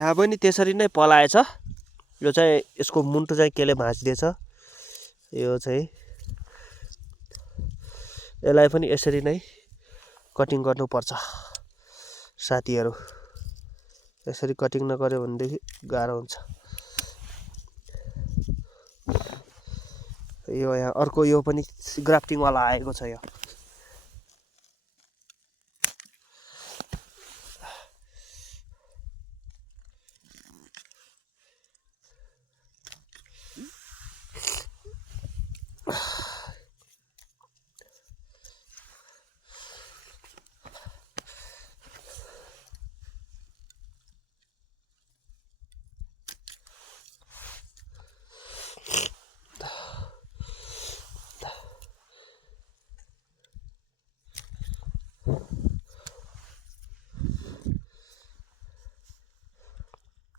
यहाँ पनि त्यसरी नै पलाएछ। यो चाहिँ यसको मुन्टो चाहिँ केले भाँचिदिएछ। यो चाहिँ यसलाई पनि यसरी नै कटिङ गर्नुपर्छ साथीहरू। यसरी कटिङ नगर्यो भनेदेखि गाह्रो हुन्छ। यो यहाँ अर्को यो पनि ग्राफ्टिङवाला आएको छ। यो